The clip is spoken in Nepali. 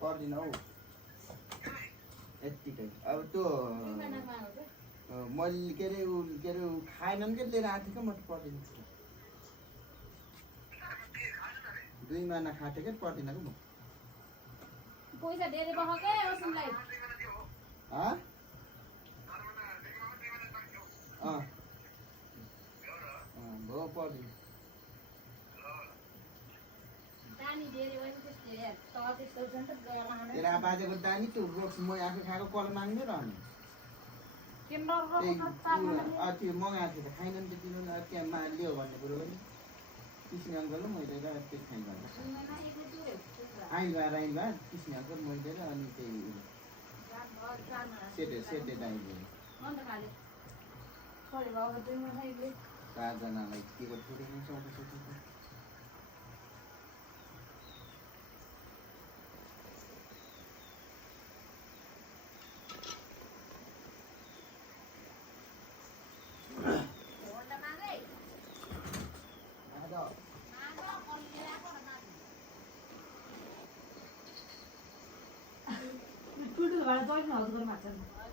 पर्दैन हौ यत्तिकै अब त्यो मैले के अरे खाएनन् के लिएर आएको थिएँ क्या म त पर्दैन 2 महिना खाटे क्या पर्दैन क्या म पैसा धेरै बहके ओसमलाई भो पर्दैन दानी धेरै भयो त्यस्तो यार त त्यस्तो छ नि त तेरा बाजेको दानी त्यो बोक्स म आफै खाएको कल माग्ने रहने किन्डर र त्यो मगाएको थियो त खाइनन् त दिनु न त्यहाँ लियो भन्ने कुरो पनि कृष्ण अङ्कल र मैले र त्यो खाइन्छ आइल कृष्ण अङ्कल मैले र अनि त्यही सेटे दाइले चारजनालाई के को थोरै हुन्छ Good, I don't know how to